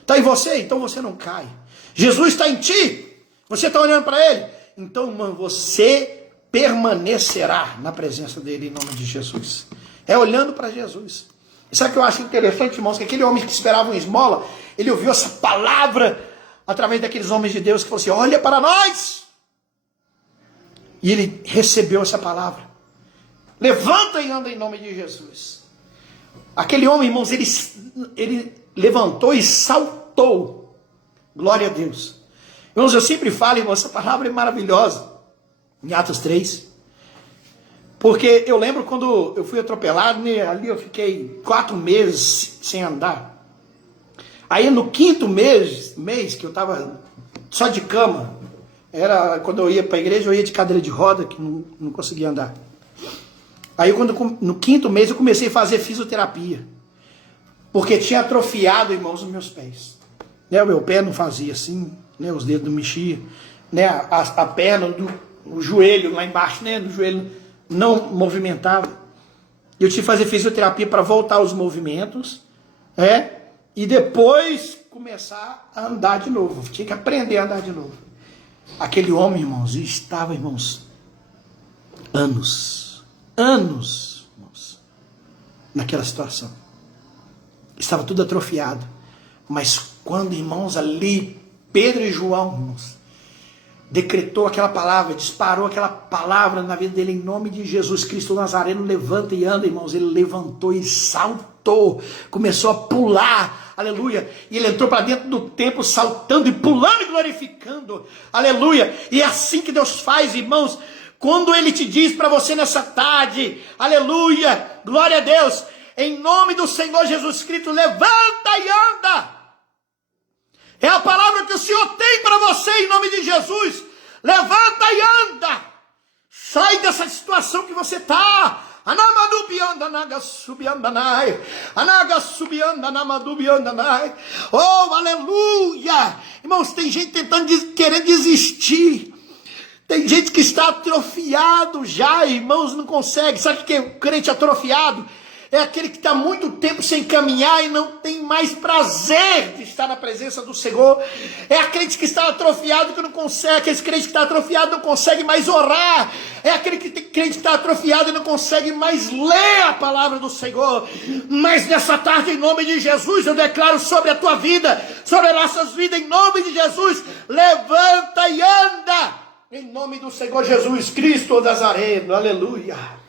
Está em você? Então você não cai. Jesus está em ti? Você está olhando para ele? Então, irmão, você permanecerá na presença dele em nome de Jesus. É olhando para Jesus. E sabe o que eu acho interessante, irmãos? Que aquele homem que esperava uma esmola, ele ouviu essa palavra através daqueles homens de Deus que falou assim: olha para nós. E ele recebeu essa palavra. Levanta e anda em nome de Jesus. Aquele homem, irmãos, ele levantou e saltou. Glória a Deus. Irmãos, eu sempre falo, irmãos, essa palavra é maravilhosa. Em Atos 3. Porque eu lembro quando eu fui atropelado, né, ali eu fiquei 4 meses sem andar. Aí no 5º mês que eu estava só de cama, era quando eu ia para a igreja, eu ia de cadeira de roda, que não conseguia andar. Aí no 5º mês eu comecei a fazer fisioterapia. Porque tinha atrofiado, irmãos, os meus pés. Né, o meu pé não fazia assim, né, os dedos não mexiam. Né, a perna, o joelho lá embaixo, né, no joelho não movimentava. Eu tive que fazer fisioterapia para voltar os movimentos. E depois começar a andar de novo. Tinha que aprender a andar de novo. Aquele homem, irmãos, estava, irmãos, anos, irmãos, naquela situação. Estava tudo atrofiado. Mas quando, irmãos, ali, Pedro e João, irmãos, decretou aquela palavra, disparou aquela palavra na vida dele, em nome de Jesus Cristo Nazareno, levanta e anda, irmãos. Ele levantou e saltou, começou a pular, aleluia, e ele entrou para dentro do templo, saltando e pulando e glorificando, aleluia. E é assim que Deus faz, irmãos, quando ele te diz para você nessa tarde, aleluia, glória a Deus, em nome do Senhor Jesus Cristo, levanta e anda. É a palavra que o Senhor tem para você em nome de Jesus. Levanta e anda. Sai dessa situação que você está. Oh, aleluia. Irmãos, tem gente tentando querer desistir. Tem gente que está atrofiado já, irmãos, não consegue. Sabe o que é o crente atrofiado? É aquele que está muito tempo sem caminhar e não tem mais prazer de estar na presença do Senhor. É aquele que está atrofiado que não consegue, aquele crente que está atrofiado não consegue mais orar. É aquele crente que está atrofiado e não consegue mais ler a palavra do Senhor. Mas nessa tarde, em nome de Jesus, eu declaro sobre a tua vida, sobre as nossas vidas, em nome de Jesus, levanta e anda, em nome do Senhor Jesus Cristo Nazareno, aleluia.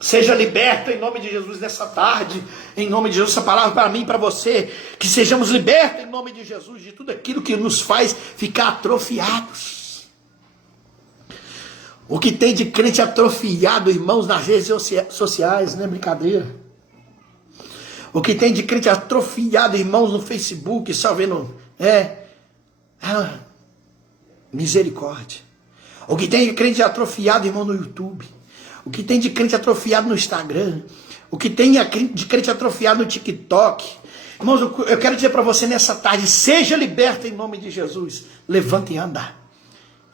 Seja liberto em nome de Jesus nessa tarde, em nome de Jesus, essa palavra para mim e para você, que sejamos libertos em nome de Jesus de tudo aquilo que nos faz ficar atrofiados. O que tem de crente atrofiado, irmãos, nas redes sociais, não é brincadeira. O que tem de crente atrofiado, irmãos, no Facebook, só vendo, misericórdia. O que tem de crente atrofiado, irmão, no YouTube. O que tem de crente atrofiado no Instagram. O que tem de crente atrofiado no TikTok. Irmãos, eu quero dizer para você nessa tarde, seja liberto em nome de Jesus. Levanta e anda.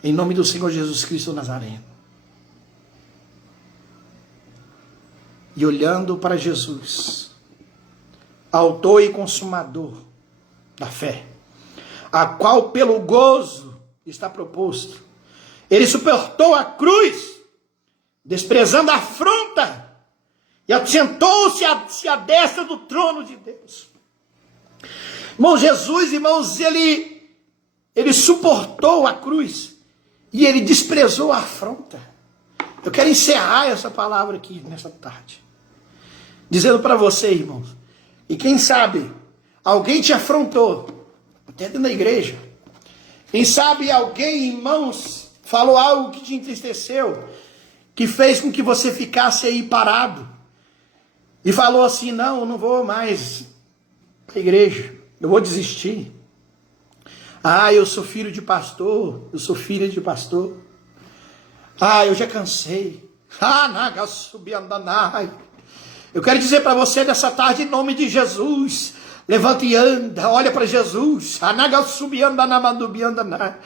Em nome do Senhor Jesus Cristo Nazareno. E olhando para Jesus, autor e consumador da fé, a qual pelo gozo está proposto, ele suportou a cruz, desprezando a afronta, e assentou-se à destra do trono de Deus. Irmão, Jesus, irmãos, ele suportou a cruz e ele desprezou a afronta. Eu quero encerrar essa palavra aqui nessa tarde, dizendo para você, irmãos, e quem sabe alguém te afrontou, até dentro da igreja. Quem sabe alguém, irmãos, falou algo que te entristeceu, que fez com que você ficasse aí parado e falou assim: não, eu não vou mais para a igreja, eu vou desistir. Ah, eu sou filho de pastor, eu sou filha de pastor. Ah, eu já cansei. Ah, naga subiandanai. Eu quero dizer para você nessa tarde, em nome de Jesus, levanta e anda, olha para Jesus. Ah, naga subiandanamandubiandanai.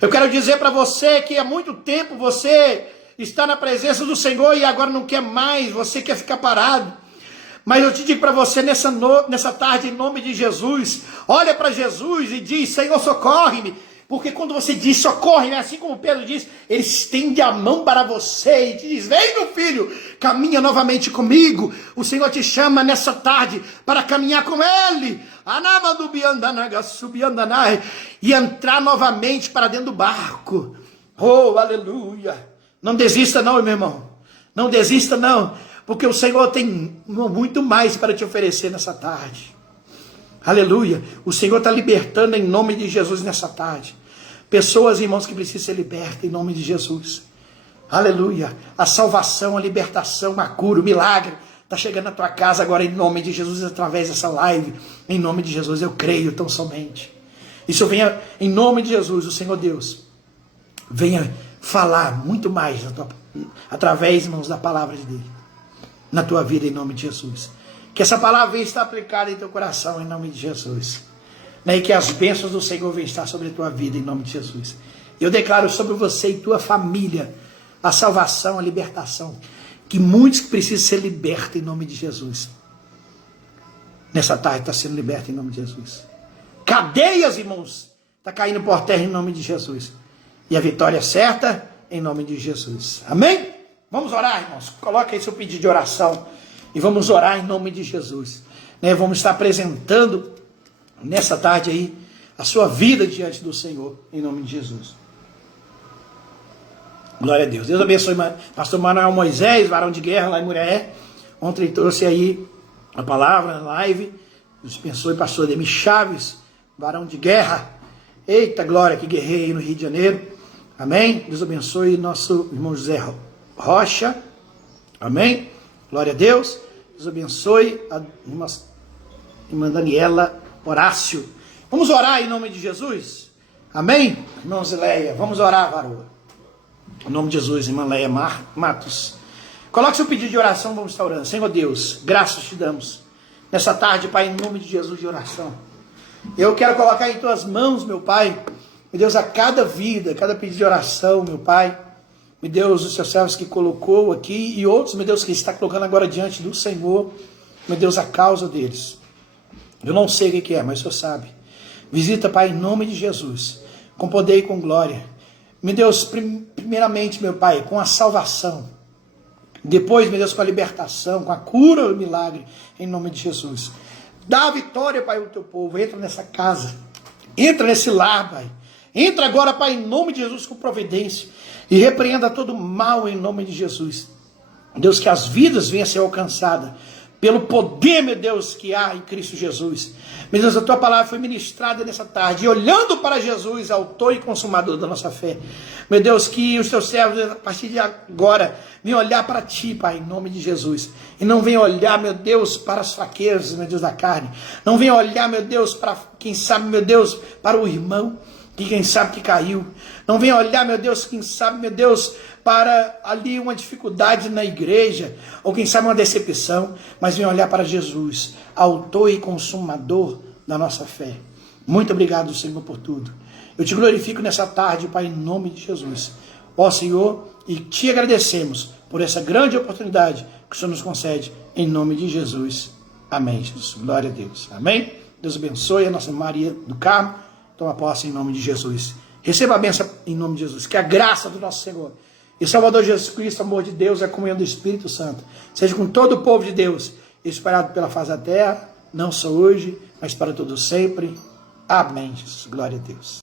Eu quero dizer para você que há muito tempo você está na presença do Senhor e agora não quer mais, você quer ficar parado. Mas eu te digo para você nessa tarde, em nome de Jesus, olha para Jesus e diz: Senhor, socorre-me. Porque quando você diz socorre-me, assim como Pedro diz, ele estende a mão para você e te diz: vem, meu filho, caminha novamente comigo. O Senhor te chama nessa tarde para caminhar com Ele. E entrar novamente para dentro do barco. Oh, aleluia. Não desista não, meu irmão. Não desista não. Porque o Senhor tem muito mais para te oferecer nessa tarde. Aleluia. O Senhor está libertando em nome de Jesus nessa tarde. Pessoas, irmãos, que precisam ser libertas em nome de Jesus. Aleluia. A salvação, a libertação, a cura, o milagre está chegando na tua casa agora em nome de Jesus, através dessa live. Em nome de Jesus, eu creio tão somente. Isso venha em nome de Jesus, o Senhor Deus. Venha falar muito mais através, irmãos, da palavra de Deus. Na tua vida, em nome de Jesus. Que essa palavra venha estar aplicada em teu coração, em nome de Jesus. E que as bênçãos do Senhor venham estar sobre a tua vida, em nome de Jesus. Eu declaro sobre você e tua família a salvação, a libertação. Que muitos precisam ser libertos em nome de Jesus. Nessa tarde está sendo liberto em nome de Jesus. Cadeias, irmãos, está caindo por terra em nome de Jesus. E a vitória é certa em nome de Jesus. Amém? Vamos orar, irmãos. Coloca aí seu pedido de oração. E vamos orar em nome de Jesus. Vamos estar apresentando nessa tarde aí a sua vida diante do Senhor. Em nome de Jesus. Glória a Deus. Deus abençoe pastor Manuel Moisés, varão de guerra lá em Muriaé. Ontem ele trouxe aí a palavra na live. Deus abençoe pastor Ademir Chaves, varão de guerra. Eita glória, que guerreiro aí no Rio de Janeiro. Amém. Deus abençoe nosso irmão José Rocha, amém, glória a Deus. Deus abençoe a irmã Daniela Horácio. Vamos orar em nome de Jesus, amém, irmã Zileia, vamos orar, varoa, em nome de Jesus. Irmã Leia Matos, coloque seu pedido de oração, vamos estar orando. Senhor Deus, graças te damos nessa tarde, Pai, em nome de Jesus, de oração. Eu quero colocar em tuas mãos, meu Pai, meu Deus, a cada vida, cada pedido de oração, meu Pai. Meu Deus, os seus servos que colocou aqui e outros, meu Deus, que está colocando agora diante do Senhor, meu Deus, a causa deles. Eu não sei o que é, mas o Senhor sabe. Visita, Pai, em nome de Jesus, com poder e com glória. Meu Deus, primeiramente, meu Pai, com a salvação. Depois, meu Deus, com a libertação, com a cura, o milagre, em nome de Jesus. Dá a vitória, Pai, ao teu povo. Entra nessa casa, entra nesse lar, Pai. Entra agora, Pai, em nome de Jesus, com providência. E repreenda todo mal em nome de Jesus. Deus, que as vidas venham a ser alcançadas pelo poder, meu Deus, que há em Cristo Jesus. Meu Deus, a tua palavra foi ministrada nessa tarde. E olhando para Jesus, autor e consumador da nossa fé. Meu Deus, que os teus servos, a partir de agora, venham olhar para ti, Pai, em nome de Jesus. E não venham olhar, meu Deus, para as fraquezas, meu Deus, da carne. Não venham olhar, meu Deus, para, quem sabe, meu Deus, para o irmão. Que quem sabe que caiu. Não venha olhar, meu Deus, quem sabe, meu Deus, para ali uma dificuldade na igreja, ou quem sabe uma decepção, mas venha olhar para Jesus, autor e consumador da nossa fé. Muito obrigado, Senhor, por tudo. Eu te glorifico nessa tarde, Pai, em nome de Jesus. Ó Senhor, e te agradecemos por essa grande oportunidade que o Senhor nos concede, em nome de Jesus. Amém, Jesus. Glória a Deus. Amém. Deus abençoe a nossa Maria do Carmo. Toma posse em nome de Jesus. Receba a bênção em nome de Jesus. Que a graça do nosso Senhor e Salvador Jesus Cristo, amor de Deus, a comunhão do Espírito Santo, seja com todo o povo de Deus, espalhado pela face da terra, não só hoje, mas para todo sempre. Amém, Jesus. Glória a Deus.